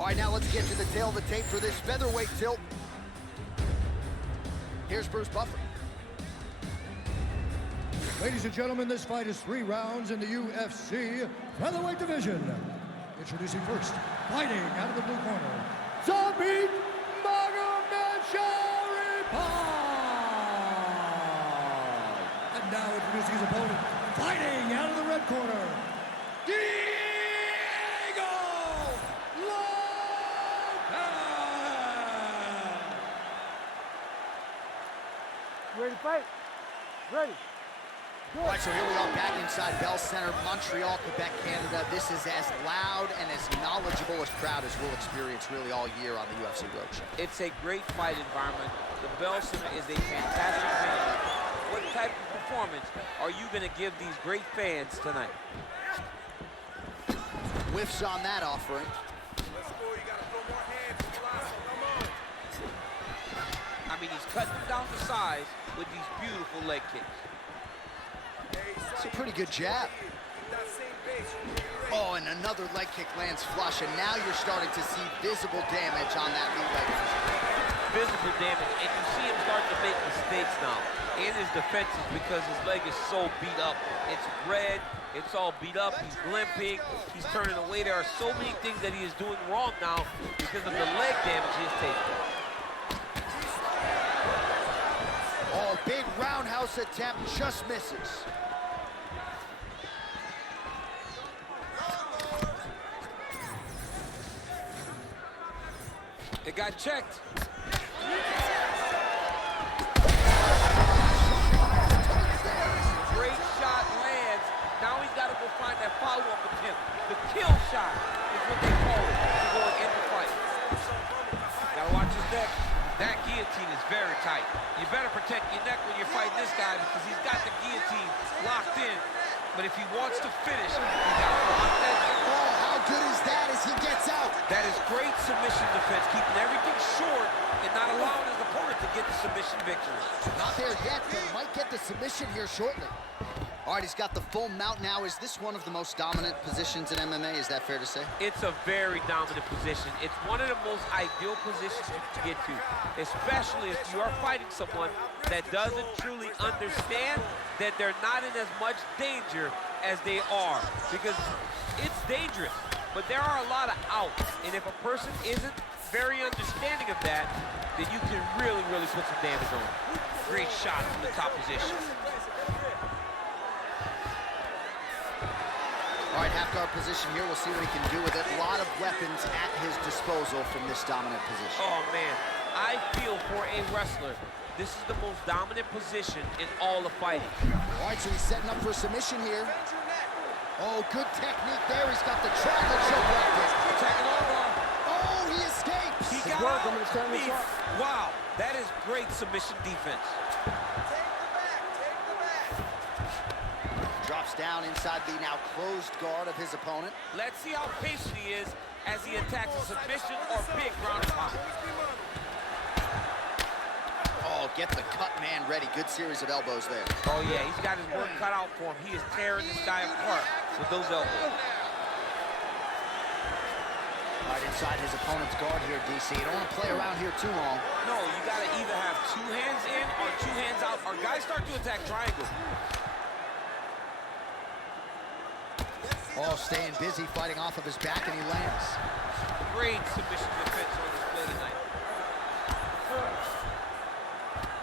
All right, now let's get to the tail of the tape for this featherweight tilt. Here's Bruce Buffer. Ladies and gentlemen, this fight is 3 rounds in the UFC featherweight division. Introducing first, fighting out of the blue corner, Zabit And now introducing his opponent, fighting out of the red corner, Ready to fight? Ready. All right, so here we are back inside Bell Center, Montreal, Quebec, Canada. This is as loud and as knowledgeable a crowd as we'll experience really all year on the UFC Roadshow. It's a great fight environment. The Bell Center is a fantastic venue. What type of performance are you going to give these great fans tonight? Whiffs on that offering. Let's go, you gotta throw more hands. Come on. I mean, he's cutting them down to size with these beautiful leg kicks. It's a pretty good jab. Oh, and another leg kick lands flush, and now you're starting to see visible damage on that lead leg. Visible damage, and you see him start to make mistakes now in his defenses because his leg is so beat up. It's red, it's all beat up, he's limping, he's turning away. There are so many things that he is doing wrong now because of the leg damage he has taken. Oh, big roundhouse attempt, just misses. It got checked. Great shot lands. Now he's got to go find that follow-up attempt. The kill shot is what they call it to go and end the fight. Gotta watch his neck. That guillotine is very tight. You better protect your neck when you're fighting this guy because he's got the guillotine locked in. But if he wants to finish, he's got to lock that. Oh, how good is that as he gets out? That is great submission defense, keeping everything short and not allowing his opponent to get the submission victory. Not there yet, but might get the submission here shortly. All right, he's got the full mount now. Is this one of the most dominant positions in MMA? Is that fair to say? It's a very dominant position. It's one of the most ideal positions you can get to, especially if you are fighting someone that doesn't truly understand that they're not in as much danger as they are, because it's dangerous, but there are a lot of outs, and if a person isn't very understanding of that, then you can really, really put some damage on them. Great shot from the top position. All right, half guard position here. We'll see what he can do with it. A lot of weapons at his disposal from this dominant position. Oh, man. I feel for a wrestler, this is the most dominant position in all of fighting. All right, so he's setting up for a submission here. Oh, good technique there. He's got the triangle choke locked in. Attacking over. Oh, he escapes. He got out. Wow, that is great submission defense. Drops down inside the now closed guard of his opponent. Let's see how patient he is as he attacks a submission or big ground and pound. Oh, get the cut man ready. Good series of elbows there. Oh, yeah, he's got his work cut out for him. He is tearing this guy apart with those elbows. Right inside his opponent's guard here, DC. You don't want to play around here too long. No, you got to either have 2 hands in or 2 hands out, or guys start to attack triangle. Oh, staying busy, fighting off of his back, and he lands. Great submission defense on display tonight.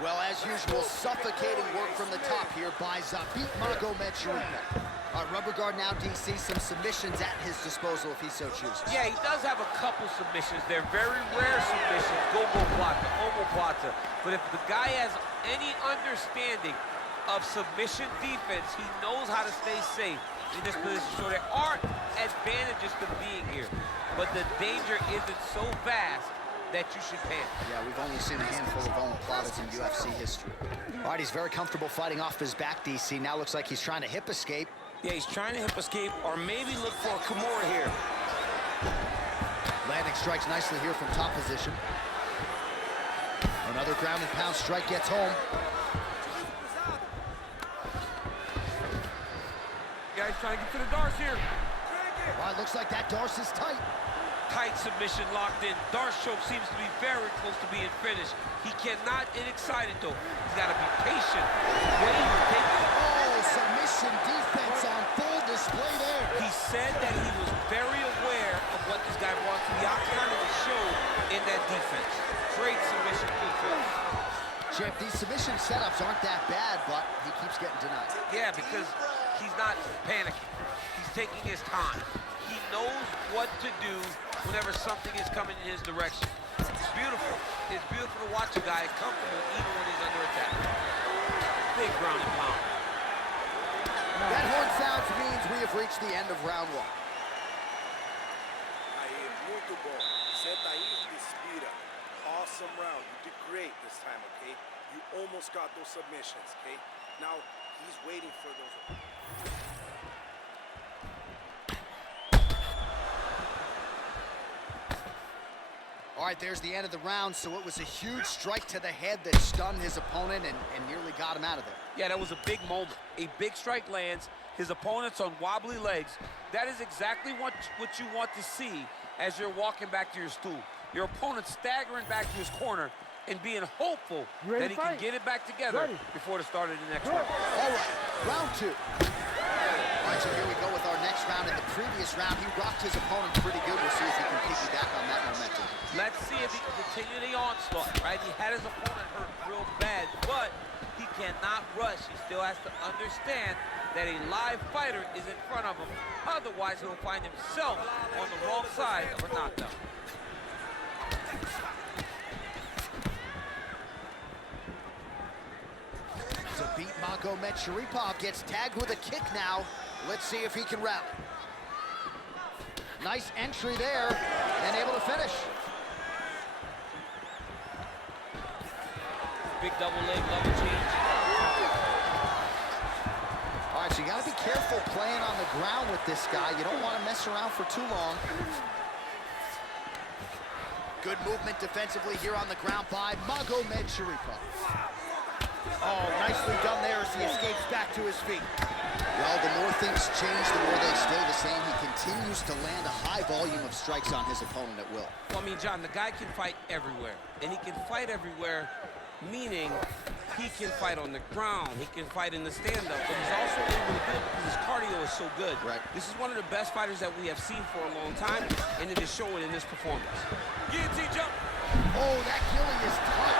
Well, as usual, suffocating work from the top here by Zabit MAGOMEDSHARIPOV. Rubber guard now, DC. Some submissions at his disposal if he so chooses. Yeah, he does have a couple submissions. They're very rare submissions. Gomoplata, omoplata. But if the guy has any understanding of submission defense, he knows how to stay safe in this position. So there are advantages to being here, but the danger isn't so vast that you should panic. Yeah, we've only seen a handful of omoplatas in UFC history. All right, he's very comfortable fighting off his back, DC. Now looks like he's trying to hip escape. Yeah, he's trying to hip escape or maybe look for a Kimura here. Landing strikes nicely here from top position. Another ground and pound strike gets home. Guys trying to get to the darts here. Well, it looks like that Darce is tight. Tight submission locked in. Darshoke seems to be very close to being finished. He cannot get excited though. He's got to be patient. Oh, submission defense on full display there. He said that he was very aware of what this guy brought to the octagon and it showed in that defense. Great submission defense. Champ, these submission setups aren't that bad, but he keeps getting denied. Yeah, because he's not panicking. He's taking his time. He knows what to do whenever something is coming in his direction. It's beautiful. It's beautiful to watch a guy comfortable even when he's under attack. Big ground and pound. That horn sounds means we have reached the end of round one. Aí, muito bom. Senta aí e respira. Awesome round. You did great this time, okay? You almost got those submissions, okay? Now, he's waiting for those. All right, there's the end of the round, so it was a huge strike to the head that stunned his opponent and nearly got him out of there. Yeah, that was a big moment. A big strike lands, his opponent's on wobbly legs. That is exactly what you want to see as you're walking back to your stool. Your opponent staggering back to his corner and being hopeful that he can get it back together before the start of the next round. All right, round two. All right, so here we go with our next round. In the previous round, he rocked his opponent pretty good. We'll see if he can piggyback on that momentum. Let's see if he can continue the onslaught, right? He had his opponent hurt real bad, but he cannot rush. He still has to understand that a live fighter is in front of him. Otherwise, he'll find himself on the wrong side of a knockdown. Zabit MAGOMEDSHARIPOV gets tagged with a kick now. Let's see if he can rally. Nice entry there, and able to finish. Big double leg, level change. All right, so you got to be careful playing on the ground with this guy. You don't want to mess around for too long. Good movement defensively here on the ground by MAGOMEDSHARIPOV. Oh, nicely done there as he escapes back to his feet. Well, the more things change, the more they stay the same. He continues to land a high volume of strikes on his opponent at will. Well, I mean, John, the guy can fight everywhere. And he can fight everywhere, meaning he can fight on the ground, he can fight in the stand-up, but he's also able to do it because his cardio is so good. Right. This is one of the best fighters that we have seen for a long time, and it is showing in this performance. Guillotine jump. Oh, that Gilly is tight.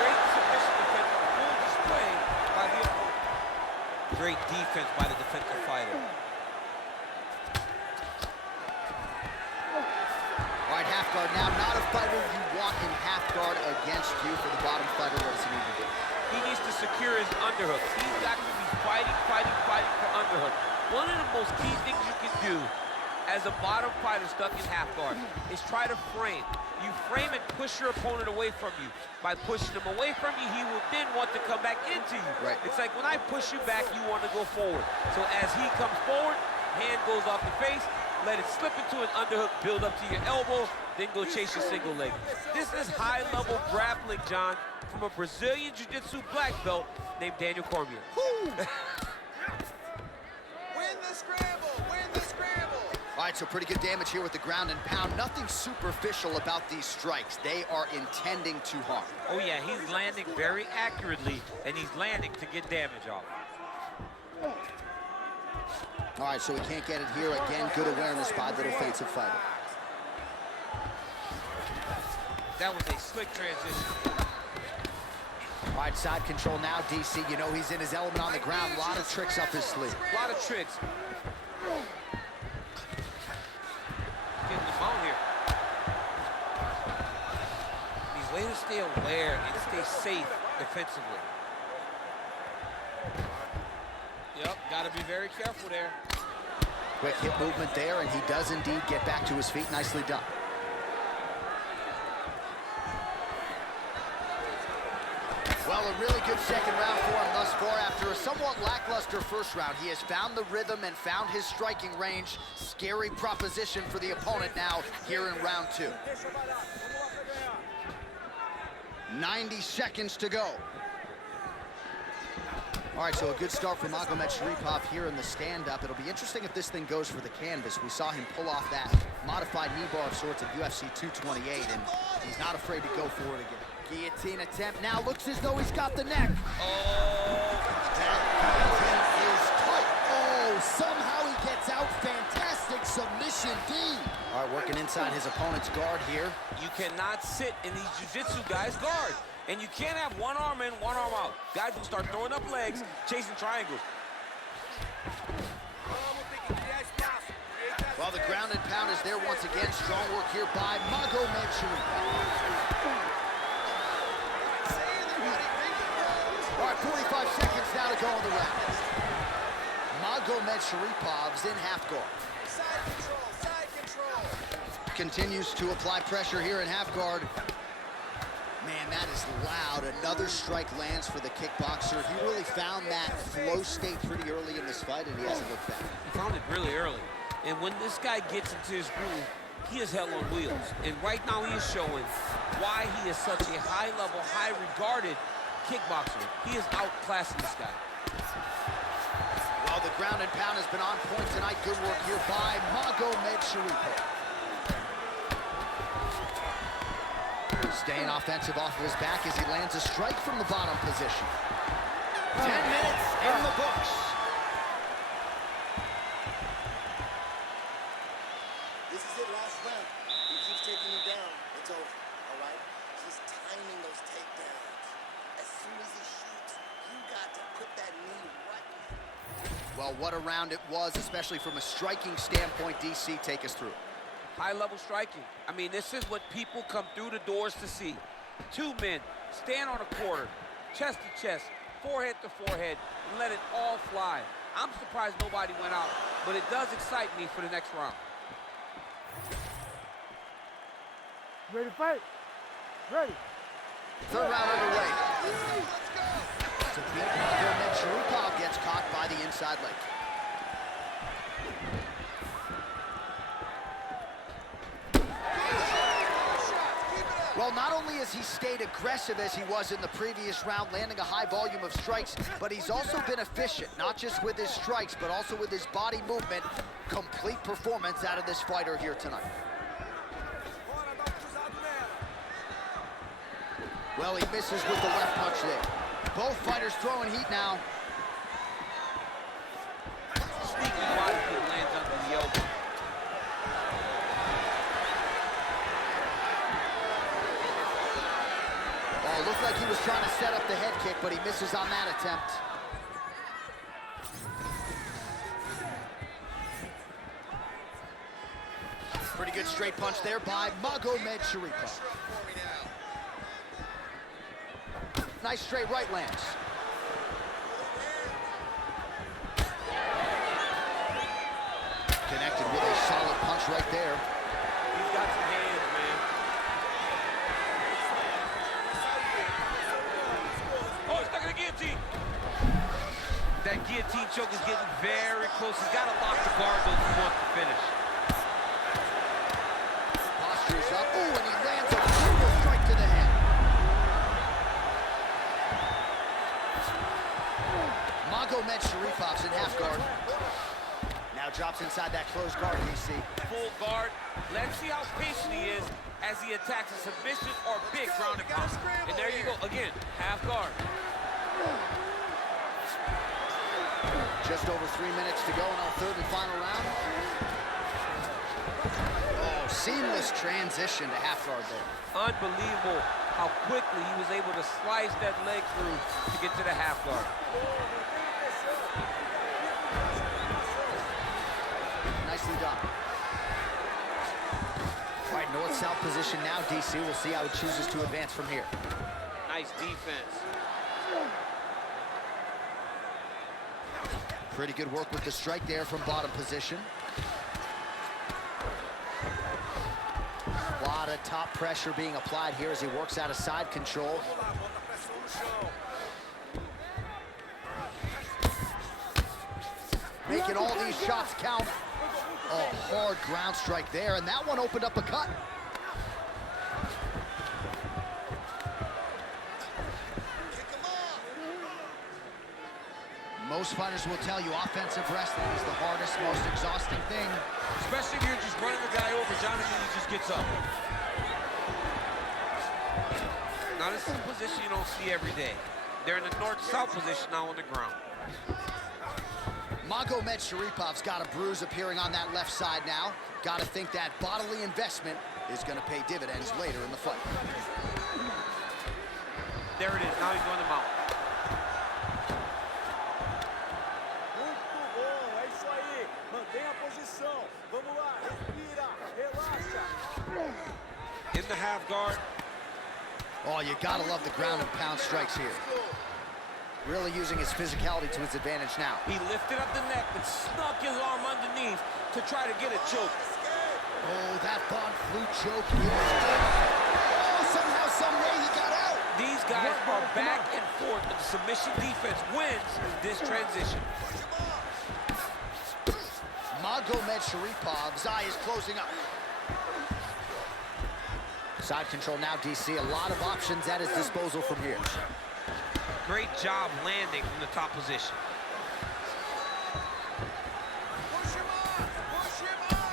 Great submission defense, full display by the opponent. Great defense by the defensive fighter. All right, half guard now. Not a fighter you want in half guard against you. For the bottom fighter, what does he need to do? He needs to secure his underhook. He's got to be fighting for underhook. One of the most key things you can do as a bottom fighter stuck in half guard is try to frame. You frame and push your opponent away from you. By pushing him away from you, he will then want to come back into you. Right. It's like when I push you back, you want to go forward. So as he comes forward, hand goes off the face, let it slip into an underhook, build up to your elbow, then go chase your single leg. This is high-level grappling, John, from a Brazilian Jiu-Jitsu black belt named Daniel Cormier. Win the scramble! Win the scramble! All right, so pretty good damage here with the ground and pound. Nothing superficial about these strikes. They are intending to harm. Oh, yeah, he's landing very accurately, and he's landing to get damage off. All right, so we can't get it here. Again, good awareness by the defensive fighter. That was a slick transition. All right, side control now, DC. You know he's in his element on the ground. A lot of tricks up his sleeve. A lot of tricks. Getting the bone here. He's waiting to stay aware and stay safe defensively. Yep, got to be very careful there. Quick hip movement there, and he does indeed get back to his feet. Nicely done. Well, a really good second round for him thus far. After a somewhat lackluster first round, he has found the rhythm and found his striking range. Scary proposition for the opponent now here in round two. 90 seconds to go. All right, so a good start for MAGOMEDSHARIPOV here in the stand-up. It'll be interesting if this thing goes for the canvas. We saw him pull off that modified knee bar of sorts at UFC 228, and he's not afraid to go for it again. Guillotine attempt now, looks as though he's got the neck. Oh, that guillotine is tight. Oh, somehow he gets out. Fantastic submission, D. All right, working inside his opponent's guard here. You cannot sit in these jiu-jitsu guys' guard. And you can't have one arm in, one arm out. Guys will start throwing up legs, chasing triangles. Well, the ground and pound is there once again. Strong work here by MAGOMEDSHARIPOV. All right, 45 seconds now to go in the round. MAGOMEDSHARIPOV's in half guard. Side control. Continues to apply pressure here in half guard. Man, that is loud. Another strike lands for the kickboxer. He really found that flow state pretty early in this fight, and he hasn't looked back. He found it really early. And when this guy gets into his groove, he is hell on wheels. And right now he is showing why he is such a high-level, high-regarded kickboxer. He is outclassing this guy. Well, the ground and pound has been on point tonight. Good work here by MAGOMEDSHARIPOV. Staying offensive off of his back as he lands a strike from the bottom position. 10 minutes in the books. This is it, last round. He keeps taking you down. It's over, all right? He's timing those takedowns. As soon as he shoots, you got to put that knee right. Well, what a round it was, especially from a striking standpoint. DC, take us through. High-level striking. I mean, this is what people come through the doors to see. Two men stand on a quarter, chest to chest, forehead to forehead, and let it all fly. I'm surprised nobody went out, but it does excite me for the next round. Ready to fight? Ready. Third round underway. Zabit MAGOMEDSHARIPOV gets caught by the inside leg. Well, not only has he stayed aggressive as he was in the previous round, landing a high volume of strikes, but he's also been efficient, not just with his strikes, but also with his body movement. Complete performance out of this fighter here tonight. Well, he misses with the left punch there. Both fighters throwing heat now. Sneaky body kick lands under the elbow. Oh, looked like he was trying to set up the head kick, but he misses on that attempt. Pretty good straight punch there by MAGOMEDSHARIPOV. Nice straight right lands. Connected with a solid punch right there. He's got some hands, man. Oh, he's stuck in the guillotine. That guillotine choke is getting very close. He's got to lock the guard though if he wants to finish. Posture's up. Ooh, and he lands a brutal strike to the head. MAGOMEDSHARIPOV's in half guard. Now drops inside that closed guard, DC. Full guard. Let's see how patient he is as he attacks a submission or big ground and pound. And there you go, again, half guard. Just over 3 minutes to go in our third and final round. Oh, seamless transition to half guard there. Unbelievable how quickly he was able to slice that leg through to get to the half guard. Nicely done. All right, north-south position now, DC. We'll see how he chooses to advance from here. Nice defense. Pretty good work with the strike there from bottom position. A lot of top pressure being applied here as he works out of side control. Making all these shots count. Oh, hard ground strike there, and that one opened up a cut. Most fighters will tell you offensive wrestling is the hardest, most exhausting thing. Especially if you're just running the guy over. Jonathan just gets up. Now this is a position you don't see every day. They're in the north-south position now on the ground. MAGOMEDSHARIPOV's got a bruise appearing on that left side now. Got to think that bodily investment is going to pay dividends later in the fight. There it is. Now he's going to mount. Muito bom, é isso aí. Mantenha a posição. Vamos lá, respira, relaxa. In the half guard. Oh, you got to love the ground and pound strikes here. Really using his physicality to his advantage now. He lifted up the neck and snuck his arm underneath to try to get a choke. Oh, that Von Flue choke. He was good. Oh, somehow, some way he got out. These guys are back and forth, but the submission defense wins this transition. MAGOMEDSHARIPOV's eye is closing up. Side control now, DC. A lot of options at his disposal from here. Great job landing from the top position.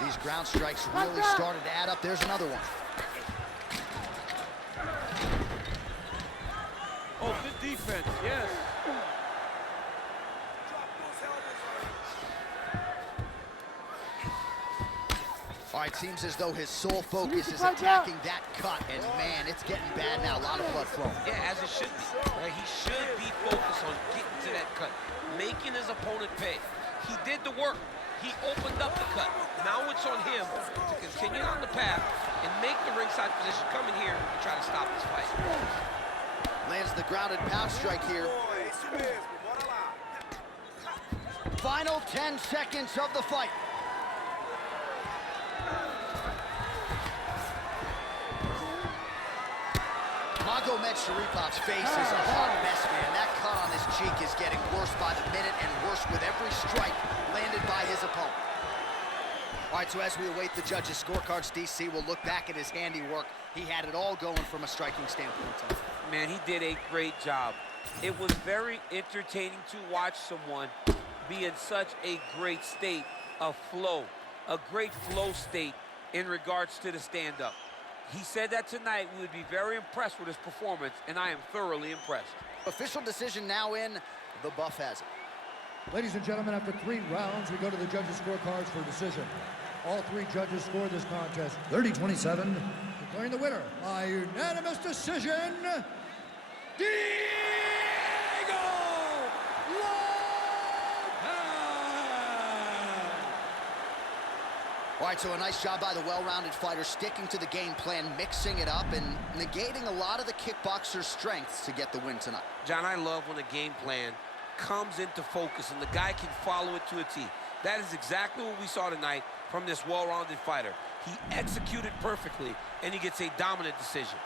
These ground strikes really started to add up. There's another one. Oh, good defense, yes. All right, seems as though his sole focus is attacking that cut, and man, it's getting bad now. A lot of blood flowing. Yeah, as it should be. Right? He should be focused on getting to that cut, making his opponent pay. He did the work. He opened up the cut. Now it's on him to continue on the path and make the ringside position come in here and try to stop this fight. Lands the grounded pound strike here. Final 10 seconds of the fight. MAGOMEDSHARIPOV's face is a hot mess, man. That cut on his cheek is getting worse by the minute and worse with every strike landed by his opponent. All right, so as we await the judges' scorecards, DC will look back at his handiwork. He had it all going from a striking standpoint tonight. Man, he did a great job. It was very entertaining to watch someone be in such a great state of flow, a great flow state in regards to the stand-up. He said that tonight we would be very impressed with his performance, and I am thoroughly impressed. Official decision now in. The buff has it. Ladies and gentlemen, after 3 rounds, we go to the judges' scorecards for decision. All 3 judges scored this contest 30-27, declaring the winner by unanimous decision, Diego Lopez! All right, so a nice job by the well-rounded fighter, sticking to the game plan, mixing it up, and negating a lot of the kickboxer's strengths to get the win tonight. John, I love when the game plan comes into focus and the guy can follow it to a T. That is exactly what we saw tonight from this well-rounded fighter. He executed perfectly, and he gets a dominant decision.